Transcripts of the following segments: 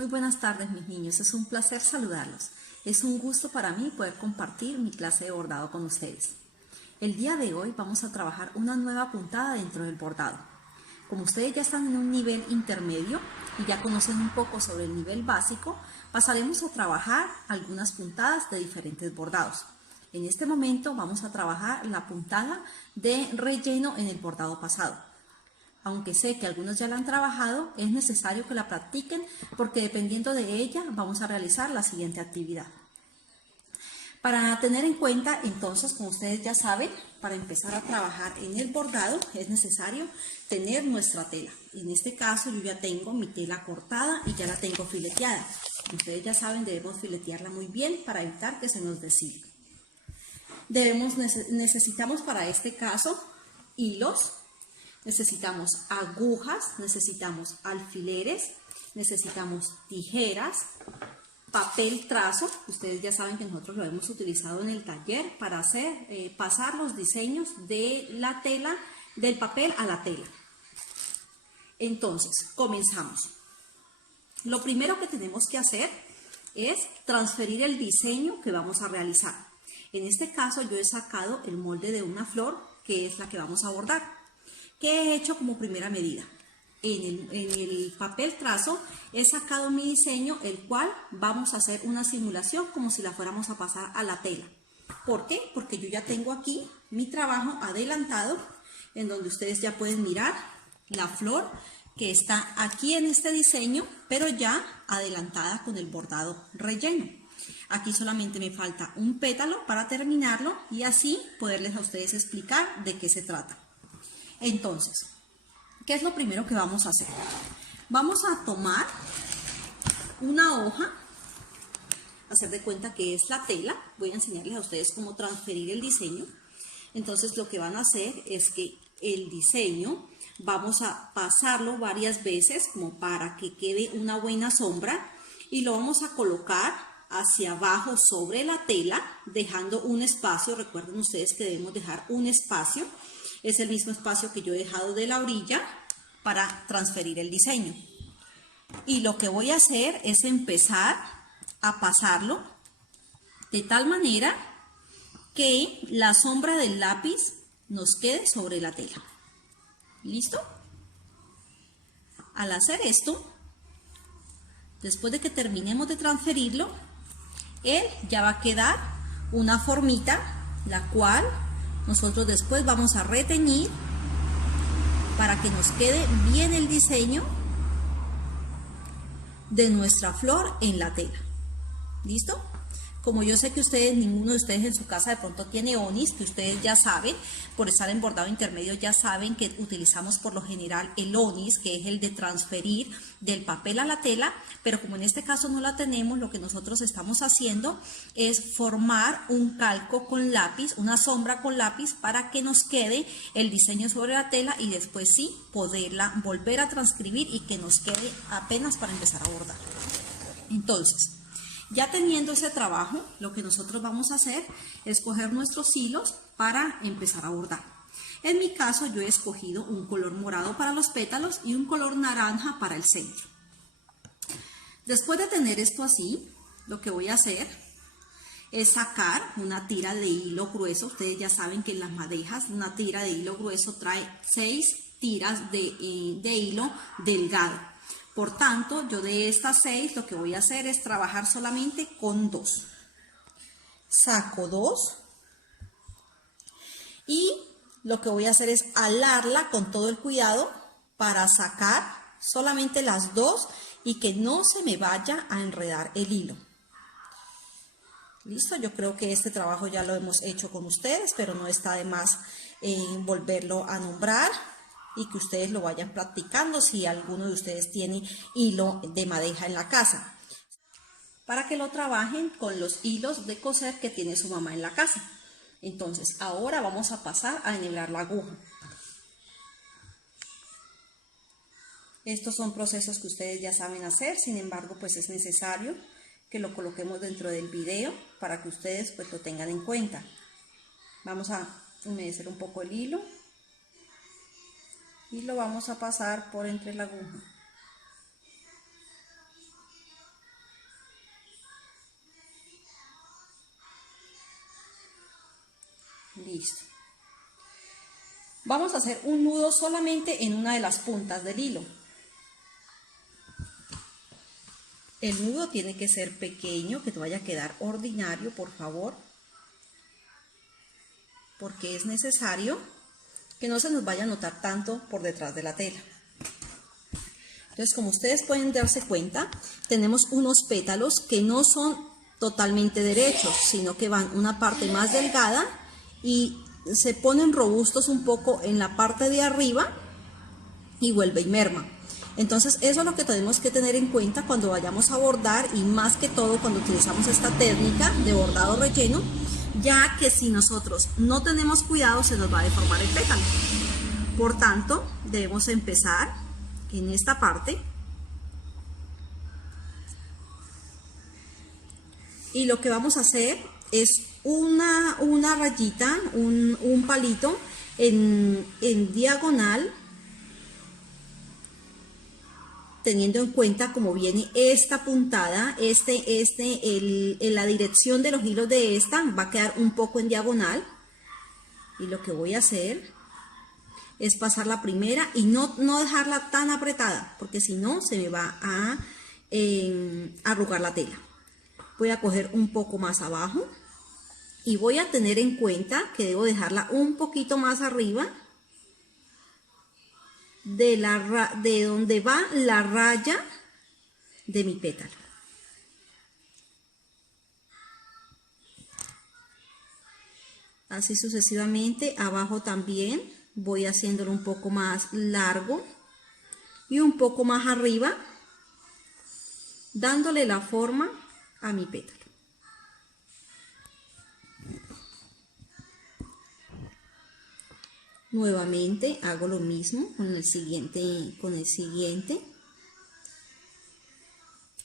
Muy buenas tardes, mis niños. Es un placer saludarlos. Es un gusto para mí poder compartir mi clase de bordado con ustedes. El día de hoy vamos a trabajar una nueva puntada dentro del bordado. Como ustedes ya están en un nivel intermedio y ya conocen un poco sobre el nivel básico, pasaremos a trabajar algunas puntadas de diferentes bordados. En este momento vamos a trabajar la puntada de relleno en el bordado pasado. Aunque sé que algunos ya la han trabajado, es necesario que la practiquen porque dependiendo de ella vamos a realizar la siguiente actividad. Para tener en cuenta, entonces, como ustedes ya saben, para empezar a trabajar en el bordado es necesario tener nuestra tela. En este caso yo ya tengo mi tela cortada y ya la tengo fileteada. Ustedes ya saben, debemos filetearla muy bien para evitar que se nos deshile. Necesitamos para este caso hilos. Necesitamos agujas, necesitamos alfileres, necesitamos tijeras, papel trazo. Ustedes ya saben que nosotros lo hemos utilizado en el taller para pasar los diseños de la tela, del papel a la tela. Entonces, comenzamos. Lo primero que tenemos que hacer es transferir el diseño que vamos a realizar. En este caso yo he sacado el molde de una flor, que es la que vamos a bordar. ¿Qué he hecho como primera medida? En el papel trazo he sacado mi diseño, el cual vamos a hacer una simulación como si la fuéramos a pasar a la tela. ¿Por qué? Porque yo ya tengo aquí mi trabajo adelantado, en donde ustedes ya pueden mirar la flor que está aquí en este diseño, pero ya adelantada con el bordado relleno. Aquí solamente me falta un pétalo para terminarlo y así poderles a ustedes explicar de qué se trata. Entonces, ¿qué es lo primero que vamos a hacer? Vamos a tomar una hoja, hacer de cuenta que es la tela. Voy a enseñarles a ustedes cómo transferir el diseño. Entonces, lo que van a hacer es que el diseño vamos a pasarlo varias veces como para que quede una buena sombra y lo vamos a colocar hacia abajo sobre la tela, dejando un espacio. Recuerden ustedes que debemos dejar un espacio. Es el mismo espacio que yo he dejado de la orilla para transferir el diseño. Y lo que voy a hacer es empezar a pasarlo de tal manera que la sombra del lápiz nos quede sobre la tela. ¿Listo? Al hacer esto, después de que terminemos de transferirlo, él ya va a quedar una formita, la cual nosotros después vamos a reteñir para que nos quede bien el diseño de nuestra flor en la tela. ¿Listo? Como yo sé que ustedes, ninguno de ustedes en su casa de pronto tiene onis, que ustedes ya saben, por estar en bordado intermedio ya saben que utilizamos por lo general el onis, que es el de transferir del papel a la tela, pero como en este caso no la tenemos, lo que nosotros estamos haciendo es formar un calco con lápiz, una sombra con lápiz, para que nos quede el diseño sobre la tela y después sí poderla volver a transcribir y que nos quede apenas para empezar a bordar. Entonces, ya teniendo ese trabajo, lo que nosotros vamos a hacer es coger nuestros hilos para empezar a bordar. En mi caso yo he escogido un color morado para los pétalos y un color naranja para el centro. Después de tener esto así, lo que voy a hacer es sacar una tira de hilo grueso. Ustedes ya saben que en las madejas una tira de hilo grueso trae 6 tiras de hilo delgado. Por tanto, yo de estas 6 lo que voy a hacer es trabajar solamente con 2. Saco 2 y lo que voy a hacer es alarla con todo el cuidado para sacar solamente las 2 y que no se me vaya a enredar el hilo. Listo, yo creo que este trabajo ya lo hemos hecho con ustedes, pero no está de más volverlo a nombrar y que ustedes lo vayan practicando si alguno de ustedes tiene hilo de madeja en la casa, para que lo trabajen con los hilos de coser que tiene su mamá en la casa. Entonces, ahora vamos a pasar a enhebrar la aguja. Estos son procesos que ustedes ya saben hacer, sin embargo, pues es necesario que lo coloquemos dentro del video para que ustedes pues lo tengan en cuenta. Vamos a humedecer un poco el hilo y lo vamos a pasar por entre la aguja. Listo. Vamos a hacer un nudo solamente en una de las puntas del hilo. El nudo tiene que ser pequeño, que no vaya a quedar ordinario, por favor, porque es necesario que no se nos vaya a notar tanto por detrás de la tela. Entonces, como ustedes pueden darse cuenta, tenemos unos pétalos que no son totalmente derechos, sino que van una parte más delgada y se ponen robustos un poco en la parte de arriba y vuelve y merma. Entonces eso es lo que tenemos que tener en cuenta cuando vayamos a bordar, y más que todo cuando utilizamos esta técnica de bordado relleno, ya que si nosotros no tenemos cuidado se nos va a deformar el pétalo. Por tanto, debemos empezar en esta parte y lo que vamos a hacer es una rayita, un palito en diagonal, teniendo en cuenta cómo viene esta puntada, la dirección de los hilos de esta va a quedar un poco en diagonal, y lo que voy a hacer es pasar la primera y no dejarla tan apretada, porque si no se me va a arrugar la tela. Voy a coger un poco más abajo y voy a tener en cuenta que debo dejarla un poquito más arriba de donde va la raya de mi pétalo. Así sucesivamente. Abajo también voy haciéndolo un poco más largo y un poco más arriba, dándole la forma a mi pétalo. Nuevamente hago lo mismo con el siguiente,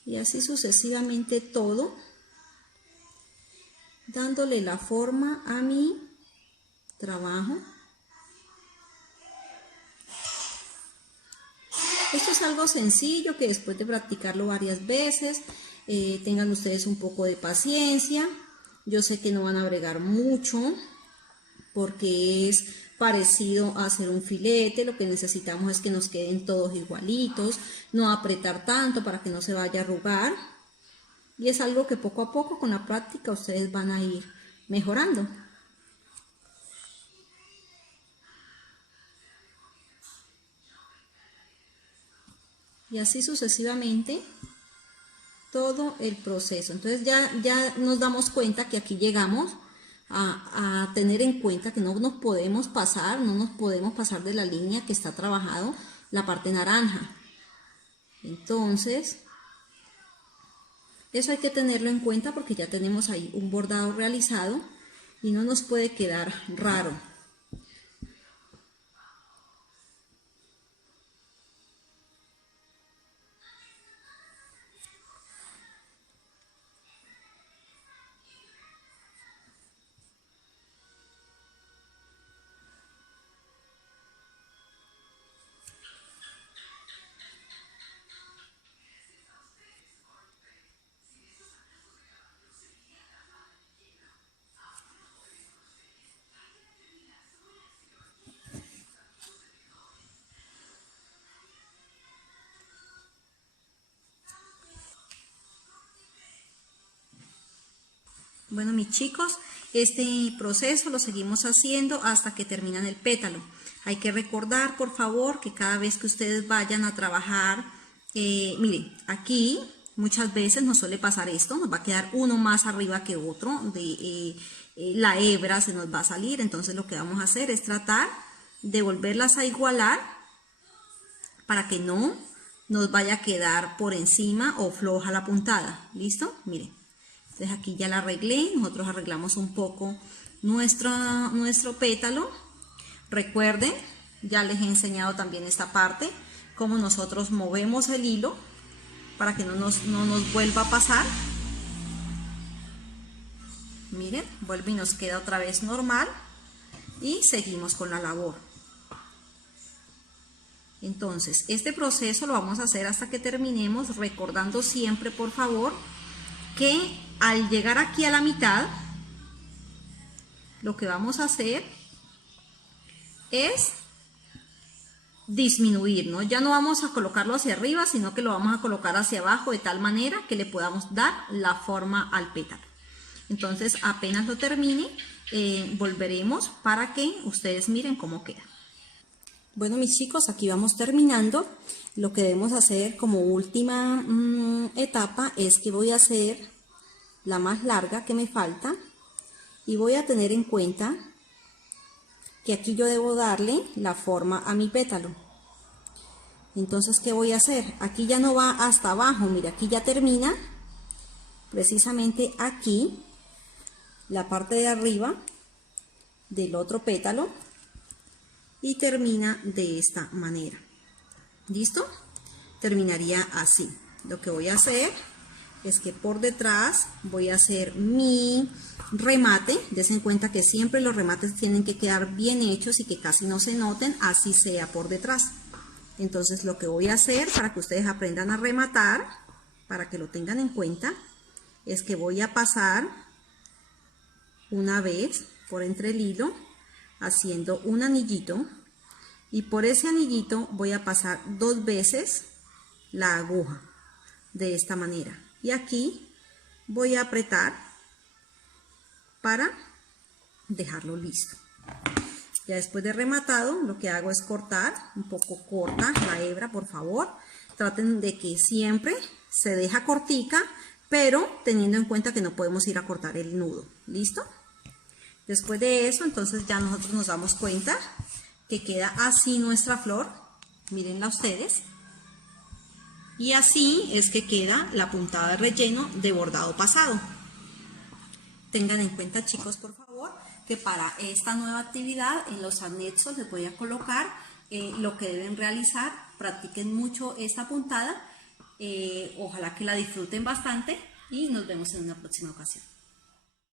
y así sucesivamente todo, dándole la forma a mi trabajo. Esto es algo sencillo que después de practicarlo varias veces, tengan ustedes un poco de paciencia. Yo sé que no van a bregar mucho porque es parecido a hacer un filete. Lo que necesitamos es que nos queden todos igualitos, no apretar tanto para que no se vaya a arrugar, y es algo que poco a poco con la práctica ustedes van a ir mejorando. Y así sucesivamente todo el proceso. Entonces ya nos damos cuenta que aquí llegamos a tener en cuenta que no nos podemos pasar de la línea que está trabajado la parte naranja. Entonces eso hay que tenerlo en cuenta porque ya tenemos ahí un bordado realizado y no nos puede quedar raro. Bueno, mis chicos, este proceso lo seguimos haciendo hasta que terminan el pétalo. Hay que recordar, por favor, que cada vez que ustedes vayan a trabajar, miren, aquí muchas veces nos suele pasar esto, nos va a quedar uno más arriba que otro, la hebra se nos va a salir. Entonces lo que vamos a hacer es tratar de volverlas a igualar para que no nos vaya a quedar por encima o floja la puntada. ¿Listo? Miren. Entonces aquí ya la arreglé, nosotros arreglamos un poco nuestro pétalo. Recuerden, ya les he enseñado también esta parte, cómo nosotros movemos el hilo para que no nos vuelva a pasar. Miren, vuelve y nos queda otra vez normal y seguimos con la labor. Entonces, este proceso lo vamos a hacer hasta que terminemos, recordando siempre, por favor, que al llegar aquí a la mitad, lo que vamos a hacer es disminuir, ¿no? Ya no vamos a colocarlo hacia arriba, sino que lo vamos a colocar hacia abajo de tal manera que le podamos dar la forma al pétalo. Entonces, apenas lo termine, volveremos para que ustedes miren cómo queda. Bueno, mis chicos, aquí vamos terminando. Lo que debemos hacer como última etapa es que voy a hacer la más larga que me falta y voy a tener en cuenta que aquí yo debo darle la forma a mi pétalo. Entonces, ¿qué voy a hacer? Aquí ya no va hasta abajo, mira, aquí ya termina precisamente aquí la parte de arriba del otro pétalo y termina de esta manera. ¿Listo? Terminaría así. Lo que voy a hacer es que por detrás voy a hacer mi remate. Dense en cuenta que siempre los remates tienen que quedar bien hechos y que casi no se noten, así sea por detrás. Entonces, lo que voy a hacer para que ustedes aprendan a rematar, para que lo tengan en cuenta, es que voy a pasar una vez por entre el hilo haciendo un anillito y por ese anillito voy a pasar 2 veces la aguja de esta manera y aquí voy a apretar para dejarlo listo. Ya después de rematado, lo que hago es cortar, un poco corta la hebra, por favor. Traten de que siempre se deja cortica, pero teniendo en cuenta que no podemos ir a cortar el nudo. ¿Listo? Después de eso, entonces ya nosotros nos damos cuenta que queda así nuestra flor. Mírenla ustedes. Y así es que queda la puntada de relleno de bordado pasado. Tengan en cuenta, chicos, por favor, que para esta nueva actividad en los anexos les voy a colocar lo que deben realizar. Practiquen mucho esta puntada. Ojalá que la disfruten bastante y nos vemos en una próxima ocasión.